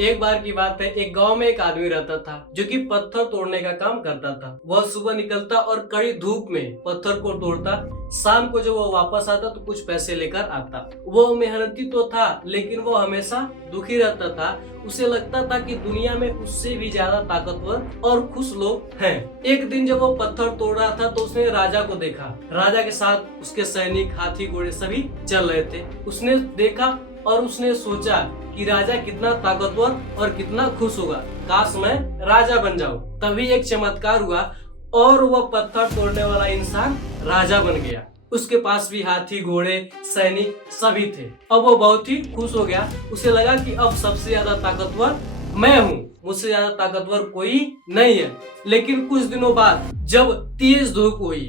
एक बार की बात है, एक गांव में एक आदमी रहता था जो कि पत्थर तोड़ने का काम करता था। वह सुबह निकलता और कड़ी धूप में पत्थर को तोड़ता। शाम को जब वह वापस आता तो कुछ पैसे लेकर आता। वह मेहनती तो था लेकिन वह हमेशा दुखी रहता था। उसे लगता था कि दुनिया में उससे भी ज्यादा ताकतवर और खुश लोग हैं। एक दिन जब वो पत्थर तोड़ रहा था तो उसने राजा को देखा। राजा के साथ उसके सैनिक, हाथी, घोड़े सभी चल रहे थे। उसने देखा और उसने सोचा कि राजा कितना ताकतवर और कितना खुश होगा, काश मैं राजा बन जाऊं। तभी एक चमत्कार हुआ और वह पत्थर तोड़ने वाला इंसान राजा बन गया। उसके पास भी हाथी, घोड़े, सैनिक सभी थे। अब वो बहुत ही खुश हो गया। उसे लगा कि अब सबसे ज्यादा ताकतवर मैं हूँ, मुझसे ज्यादा ताकतवर कोई नहीं है। लेकिन कुछ दिनों बाद जब तेज धूप हुई,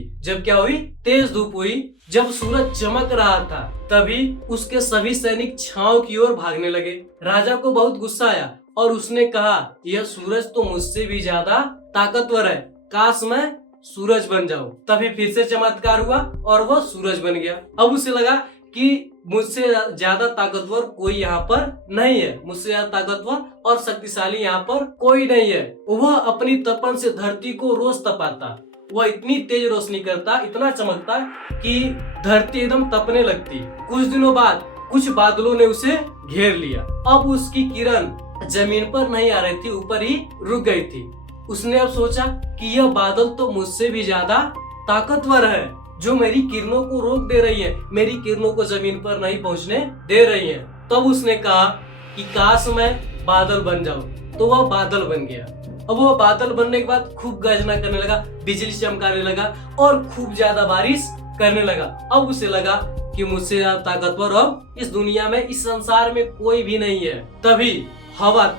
तेज धूप हुई, जब सूरज चमक रहा था, तभी उसके सभी सैनिक छांव की ओर भागने लगे। राजा को बहुत गुस्सा आया और उसने कहा, यह सूरज तो मुझसे भी ज्यादा ताकतवर है, काश मैं सूरज बन जाऊं। तभी फिर से चमत्कार हुआ और वह सूरज बन गया। अब उसे लगा कि मुझसे ज्यादा ताकतवर कोई यहाँ पर नहीं है, मुझसे ज्यादा ताकतवर और शक्तिशाली यहाँ पर कोई नहीं है। वह अपनी तपन से धरती को रोज तपाता। वह इतनी तेज रोशनी करता, इतना चमकता कि धरती एकदम तपने लगती। कुछ दिनों बाद कुछ बादलों ने उसे घेर लिया। अब उसकी किरण जमीन पर नहीं आ रही थी, ऊपर ही रुक गई थी। उसने अब सोचा कि यह बादल तो मुझसे भी ज्यादा ताकतवर है, जो मेरी किरणों को रोक दे रही है, मेरी किरणों को जमीन पर नहीं पहुंचने दे रही है। तब उसने कहा कि काश मैं बादल बन जाऊं। तो वह बादल बन गया। अब वह बादल बनने के बाद खूब गर्जना करने लगा, बिजली चमकाने लगा और खूब ज्यादा बारिश करने लगा। अब उसे लगा कि मुझसे ज्यादा ताकतवर अब इस दुनिया में, इस संसार में कोई भी नहीं है। तभी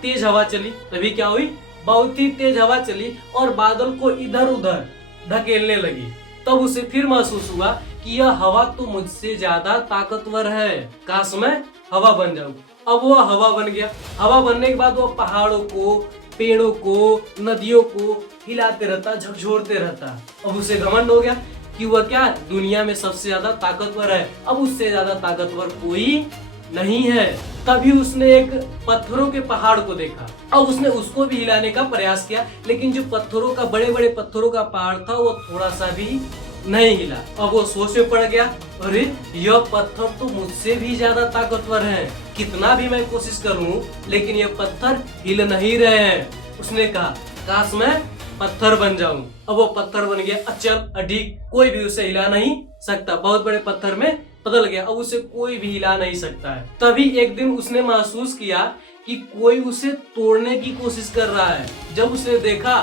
तेज हवा चली। तभी क्या हुई, बहुत ही तेज हवा चली और बादल को इधर उधर ढकेलने लगी। तब उसे फिर महसूस हुआ कि यह हवा तो मुझसे ज्यादा ताकतवर है, काश मैं हवा बन जाऊं। अब वह हवा बन गया। हवा बनने के बाद वह पहाड़ों को, पेड़ों को, नदियों को हिलाते रहता, झकझोरते रहता। अब उसे घमंड हो गया कि वह क्या दुनिया में सबसे ज्यादा ताकतवर है, अब उससे ज्यादा ताकतवर कोई नहीं है। तभी उसने एक पत्थरों के पहाड़ को देखा। अब उसने उसको भी हिलाने का प्रयास किया, लेकिन जो पत्थरों का, बड़े बड़े पत्थरों का पहाड़ था, वो थोड़ा सा भी नहीं हिला। अब वो सोच में पड़ गया, अरे यह पत्थर तो मुझसे भी ज्यादा ताकतवर है, कितना भी मैं कोशिश करूं लेकिन यह पत्थर हिल नहीं रहे हैं। उसने कहा, काश मैं पत्थर बन जाऊं। अब वो पत्थर बन गया, अचल अडिग, कोई भी उसे हिला नहीं सकता। बहुत बड़े पत्थर में बदल गया, अब उसे कोई भी हिला नहीं सकता है। तभी एक दिन उसने महसूस किया कि कोई उसे तोड़ने की कोशिश कर रहा है। जब उसे देखा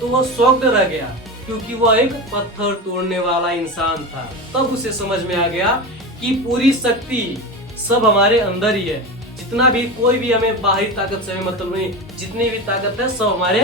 तो वह शॉक्ड रह गया, क्योंकि वह एक पत्थर तोड़ने वाला इंसान था। तब उसे समझ में आ गया कि पूरी शक्ति सब हमारे अंदर ही है। जितना भी, कोई भी हमें बाहरी ताकत से हमें मतलब नहीं, जितनी भी ताकत है सब हमारे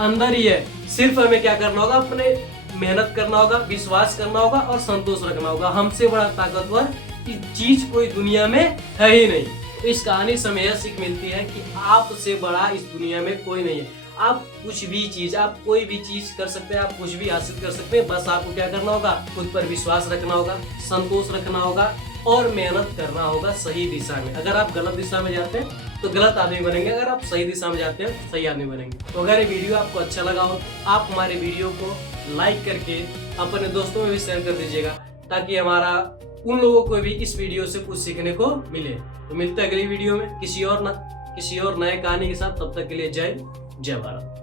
अंदर ही है। सिर्फ हमें क्या करना होगा, अपने मेहनत करना होगा, विश्वास करना होगा और संतोष रखना होगा। हमसे बड़ा ताकतवर चीज कोई दुनिया में है ही नहीं। तो इस कहानी से हमें यह सीख मिलती है कि आपसे बड़ा इस दुनिया में कोई नहीं है। आप कुछ भी चीज, आप कोई भी चीज कर सकते हैं, आप कुछ भी हासिल कर सकते हैं। बस आपको क्या करना होगा, खुद पर विश्वास रखना होगा, संतोष रखना होगा और मेहनत करना होगा सही दिशा में। अगर आप गलत दिशा में जाते हैं तो गलत आदमी बनेंगे, अगर आप सही दिशा में जाते हैं सही आदमी बनेंगे। तो अगर ये वीडियो आपको अच्छा लगा हो, आप हमारे वीडियो को लाइक करके अपने दोस्तों में भी शेयर कर दीजिएगा, ताकि हमारा उन लोगों को भी इस वीडियो से कुछ सीखने को मिले। तो मिलते हैं अगली वीडियो में किसी और नए कहानी के साथ। तब तक के लिए जय भारत।